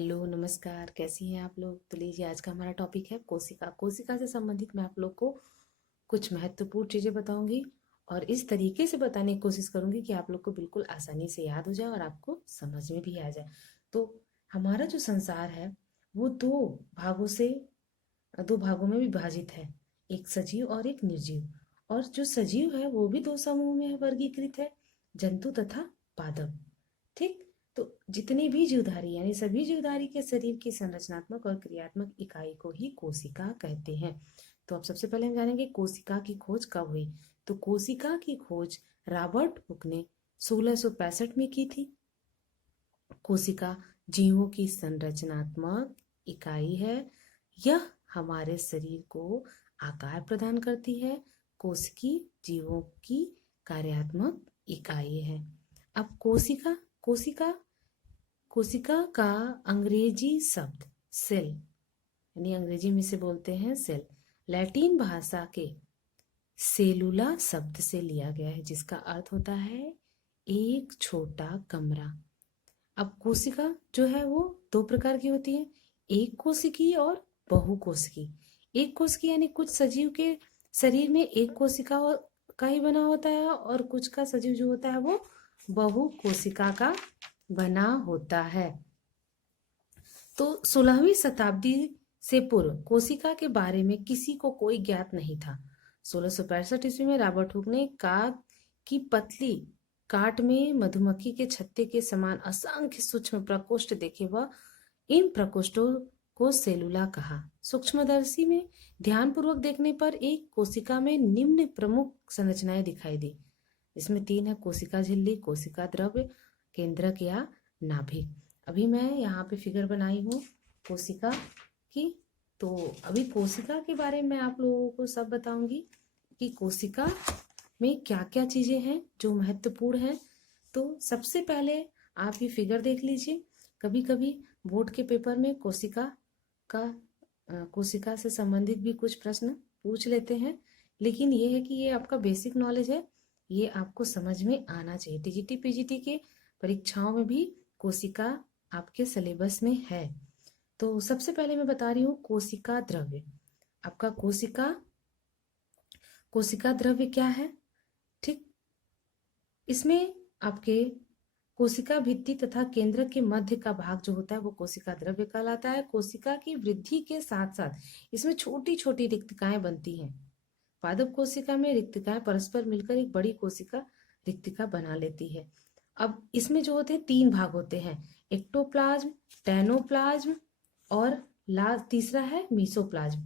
Hello नमस्कार, कैसी हैं आप लोग। तो लीजिए, आज का हमारा टॉपिक है कोशिका। कोशिका से संबंधित मैं आप लोग को कुछ महत्वपूर्ण चीज़ें बताऊंगी और इस तरीके से बताने की कोशिश करूंगी कि आप लोग को बिल्कुल आसानी से याद हो जाए और आपको समझ में भी आ जाए। तो हमारा जो संसार है वो दो भागों में विभाजित है, एक सजीव और एक निर्जीव। और जो सजीव है वो भी दो समूह में वर्गीकृत है, जंतु तथा पादप। ठीक। तो जितने भी जीवधारी यानी सभी जीवधारी के शरीर की संरचनात्मक और क्रियात्मक इकाई को ही कोशिका कहते हैं। तो अब सबसे पहले हम जानेंगे कोशिका की खोज कब हुई। तो कोशिका की खोज रॉबर्ट हुक ने 1665 में की थी। कोशिका जीवों की संरचनात्मक इकाई है। यह हमारे शरीर को आकार प्रदान करती है। कोशिकी जीवों की कार्यात्मक इकाई है। अब कोशिका कोशिका कोशिका का अंग्रेजी शब्द सेल यानी अंग्रेजी में से बोलते हैं सेल, लैटिन भाषा के सेलुला शब्द से लिया गया है, जिसका अर्थ होता है एक छोटा कमरा। अब कोशिका जो है वो दो प्रकार की होती है, एक कोशिकी और बहुकोशिकी। एक कोशिकी यानी कुछ सजीव के शरीर में एक कोशिका का ही बना होता है और कुछ का सजीव जो होता है वो बहुकोशिका का बना होता है। तो 16वीं शताब्दी से पूर्व कोशिका के बारे में किसी को कोई ज्ञात नहीं था। 1665 ईस्वी में रॉबर्ट हुक ने काग की पतली काट में मधुमक्खी के छत्ते के समान असंख्य सूक्ष्म प्रकोष्ठ देखे व इन प्रकोष्ठों को सेलुला कहा। सूक्ष्मदर्शी में ध्यानपूर्वक देखने पर एक कोशिका में निम्न प्रमुख संरचनाएं दिखाई दी। इसमें तीन है, कोशिका झिल्ली, कोशिका द्रव्य, केंद्रक या नाभिक। अभी मैं यहाँ पे फिगर बनाई हूँ कोशिका की। तो अभी कोशिका के बारे में आप लोगों को सब बताऊंगी कि कोशिका में क्या क्या चीजें हैं जो महत्वपूर्ण हैं। तो सबसे पहले आप ये फिगर देख लीजिए। कभी कभी बोर्ड के पेपर में कोशिका से संबंधित भी कुछ प्रश्न पूछ लेते हैं, लेकिन ये है कि ये आपका बेसिक नॉलेज है, ये आपको समझ में आना चाहिए। टीजीटी पीजीटी के परीक्षाओं में भी कोशिका आपके सिलेबस में है। तो सबसे पहले मैं बता रही हूँ कोशिका द्रव्य। आपका कोशिका द्रव्य क्या है। ठीक। इसमें आपके कोशिका भित्ति तथा केंद्र के मध्य का भाग जो होता है वो कोशिका द्रव्य कहलाता है। कोशिका की वृद्धि के साथ साथ इसमें छोटी छोटी रिक्तिकाएं बनती हैं। पादप कोशिका में रिक्तिकाएं परस्पर मिलकर एक बड़ी कोशिका रिक्तिका बना लेती है। अब इसमें जो होते हैं तीन भाग होते हैं, एक्टोप्लाज्म, टेनोप्लाज्म और तीसरा है मीसोप्लाज्म।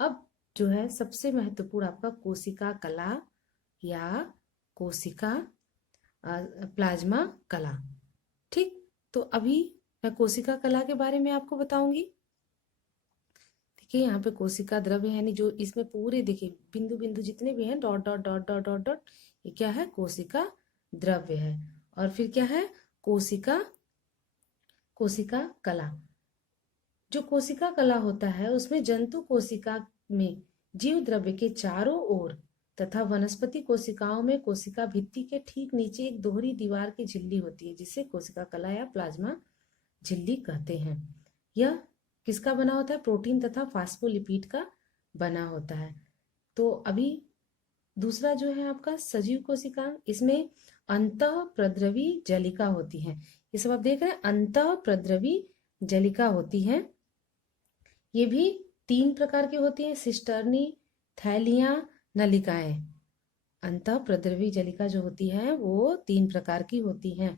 अब जो है सबसे महत्वपूर्ण आपका कोशिका कला या कोशिका प्लाज्मा कला। ठीक। तो अभी मैं कोशिका कला के बारे में आपको बताऊंगी। देखिए यहाँ पे कोशिका द्रव्य यानी जो इसमें पूरे देखिए बिंदु बिंदु जितने भी हैं, dot dot dot dot dot dot, ये क्या है, कोशिका द्रव्य है। और फिर क्या है, कोशिका कला। जो कोशिका कला होता है उसमें जंतु कोशिका में जीव द्रव्य के चारों ओर तथा वनस्पति कोशिकाओं में कोशिका भित्ति के ठीक नीचे एक दोहरी दीवार की झिल्ली होती है, जिसे कोशिका कला या प्लाज्मा झिल्ली कहते हैं। यह किसका बना होता है, प्रोटीन तथा फास्फोलिपिड का बना होता है। तो अभी दूसरा जो है आपका सजीव कोशिका, इसमें अंतः प्रद्रवी जलिका होती है। ये सब आप देख रहे हैं, अंतः प्रद्रवी जलिका होती है। ये भी तीन प्रकार की होती है, सिस्टर्नी, थैलिया, नलिकाएं। अंतः प्रद्रवी जलिका जो होती है वो तीन प्रकार की होती हैं।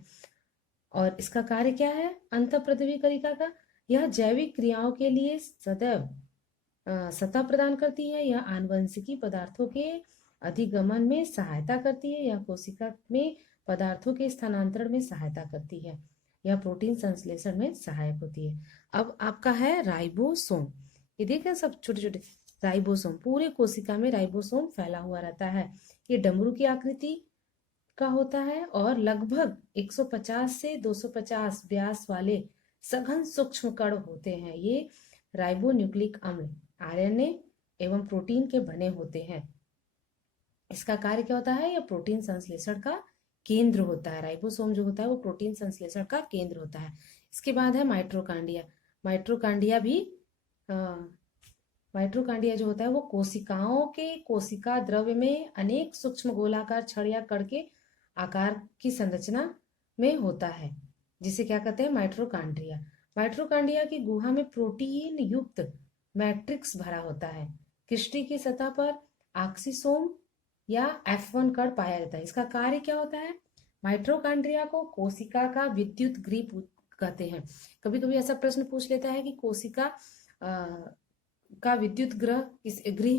और इसका कार्य क्या है अंतः प्रद्रवी कलिका का, यह जैविक क्रियाओं के लिए सदैव सतह प्रदान करती है। यह आनुवंशिकी पदार्थों के अधिगमन में सहायता करती है। यह कोशिका में पदार्थों के स्थानांतरण में सहायता करती है। यह प्रोटीन संश्लेषण में सहायक होती है। अब आपका है राइबोसोम। ये देखें सब छोटे छोटे राइबोसोम, पूरे कोशिका में राइबोसोम फैला हुआ रहता है। ये डमरू की आकृति का होता है और लगभग 150 से 250 व्यास वाले सघन सूक्ष्म कण होते हैं। ये राइबोन्यूक्लिक अम्ल, आरएनए एवं प्रोटीन के बने होते हैं। इसका कार्य क्या होता है, यह प्रोटीन संश्लेषण का केंद्र होता है। राइबोसोम जो होता है वो प्रोटीन संश्लेषण का केंद्र होता है। इसके बाद है माइट्रोकांडिया। माइट्रोकांडिया भी माइट्रोकांडिया जो होता है वो कोशिकाओं के कोशिका द्रव्य में अनेक सूक्ष्म गोलाकार छड़ या कण के आकार की संरचना में होता है, जिसे क्या कहते हैं, माइट्रोकांड्रिया। माइट्रोकांड्रिया की गुहा में प्रोटीन युक्त मैट्रिक्स भरा होता है। क्रिस्टी की सतह पर ऑक्सीसोम या F1 कण पाया जाता है। इसका कार्य क्या होता है? माइट्रोकांड्रिया को कोशिका का विद्युत गृह कहते हैं। कभी कभी ऐसा प्रश्न पूछ लेता है कि कोशिका का विद्युत गृह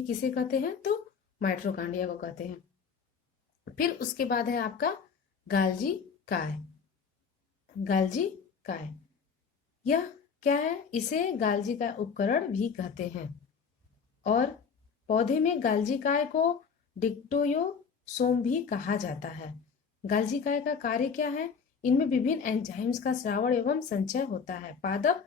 किसे कहते हैं? तो माइट्रोकांड्रिया को कहते हैं। फिर उसके बाद है आपका गाल्जी काय। गाल्जी काय यह क्या है? इसे गाल्जी काय उपकरण भी कहते हैं। और पौधे में गाल्जी काय को डिक्टोयोसोम भी कहा जाता है। गाल्जी काय का कार्य क्या है? इनमें विभिन्न एंजाइम्स का श्रावण एवं संचय होता है। पादप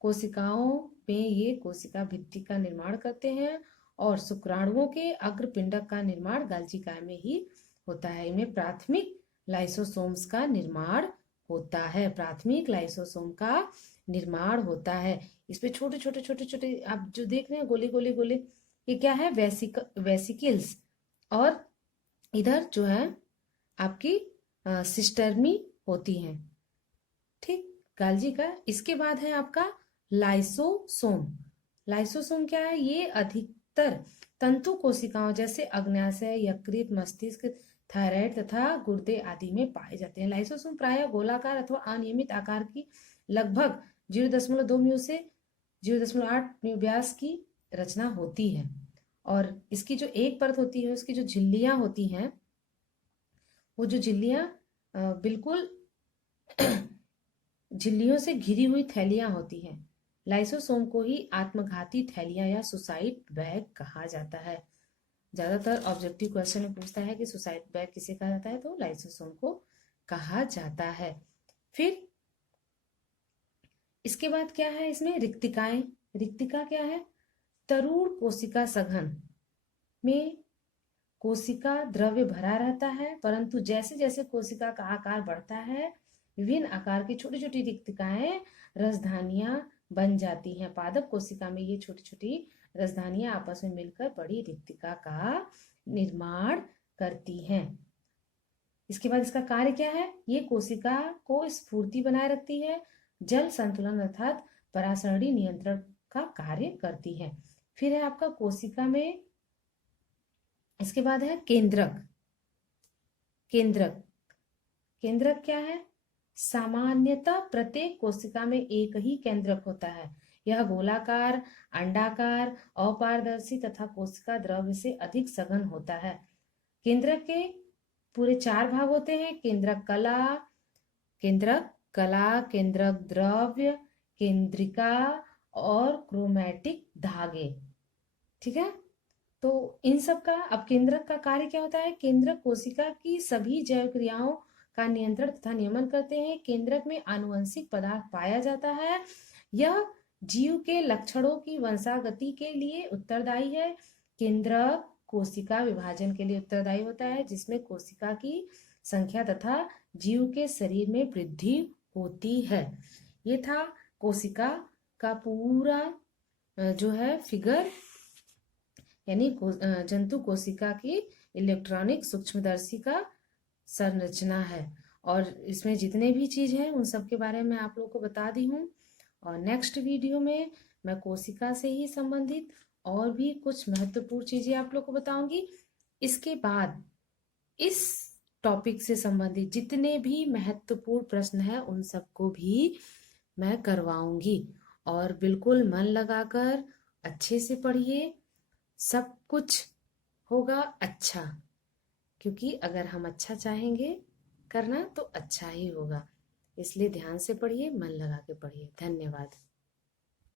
कोशिकाओं में ये कोशिका भित्ति का निर्माण करते हैं और शुक्राणुओं के अग्रपिंडक का निर्माण गाल्जी काय में ही होता है। इनमें प्राथमिक लाइसोसोम्स का निर्माण होता है। प्राथमिक लाइसोसोम का निर्माण होता है। इसमें छोटे छोटे छोटे छोटे आप जो देख रहे हैं गोले गोले गोले, ये क्या है? वेसिकल्स। और इधर जो है आपकी सिस्टर्मी होती हैं। ठीक, गाल्जी का। इसके बाद है आपका लाइसोसोम। लाइसोसोम क्या है? ये अधिकतर तंतु कोशिकाओं जैसे अग्न्याशय, यकृत, मस्तिष्क, थायराइड तथा गुर्दे आदि में पाए जाते हैं। लाइसोसोम प्रायः गोलाकार अथवा अनियमित आकार की लगभग 0.2 म्यू से 0.8 म्यू व्यास की रचना होती है। और इसकी जो एक परत होती है, उसकी जो झिल्लियां होती हैं, वो जो झिल्लियां बिल्कुल झिल्लियों से घिरी हुई थैलियां होती हैं। लाइसोसोम को ही आत्मघाती थैलियां या सुसाइड बैग कहा जाता है। ज्यादातर ऑब्जेक्टिव क्वेश्चन में पूछता है कि सुसाइड बैग किसे कहा जाता है, तो लाइसोसोम को कहा जाता है। फिर इसके बाद क्या है? इसमें रिक्तिकाएं। रिक्तिका क्या है? तरुण कोशिका सघन में कोशिका द्रव्य भरा रहता है, परंतु जैसे जैसे कोशिका का आकार बढ़ता है, विभिन्न आकार की छोटी छोटी रिक्तिकाएं रसधानियां बन जाती हैं। पादप कोशिका में ये छोटी छोटी रसधानियां आपस में मिलकर बड़ी रिक्तिका का निर्माण करती हैं। इसके बाद इसका कार्य क्या है? ये कोशिका को स्फूर्ति बनाए रखती है, जल संतुलन अर्थात परासरणी नियंत्रण का कार्य करती है। फिर है आपका कोशिका में, इसके बाद है केंद्रक। केंद्रक केंद्रक क्या है? सामान्यतः प्रत्येक कोशिका में एक ही केंद्रक होता है। यह गोलाकार, अंडाकार, अपारदर्शी तथा कोशिका द्रव्य से अधिक सघन होता है। केंद्रक के पूरे 4 भाग होते हैं: केंद्रक कला, केंद्रक द्रव्य, केंद्रिका और क्रोमैटिक धागे। ठीक है, तो इन सब का अब केंद्रक का कार्य क्या होता है? केंद्रक कोशिका की सभी जैव क्रियाओं का नियंत्रण तथा नियमन करते हैं। केंद्रक में आनुवंशिक पदार्थ पाया जाता है। यह जीव के लक्षणों की वंशागति के लिए उत्तरदायी है। केंद्रक कोशिका विभाजन के लिए उत्तरदायी होता है, जिसमें कोशिका की संख्या तथा जीव के शरीर में वृद्धि होती है। ये था कोशिका का पूरा जो है फिगर, यानी जंतु कोशिका की इलेक्ट्रॉनिक सूक्ष्मदर्शी का संरचना है। और इसमें जितने भी चीज है उन सब के बारे में आप लोगों को बता दी हूँ। और नेक्स्ट वीडियो में मैं कोशिका से ही संबंधित और भी कुछ महत्वपूर्ण चीजें आप लोग को बताऊंगी। इसके बाद इस टॉपिक से संबंधित जितने भी महत्वपूर्ण प्रश्न है उन सबको भी मैं करवाऊंगी। और बिल्कुल मन लगाकर अच्छे से पढ़िए, सब कुछ होगा अच्छा, क्योंकि अगर हम अच्छा चाहेंगे करना तो अच्छा ही होगा। इसलिए ध्यान से पढ़िए, मन लगा के पढ़िए। धन्यवाद।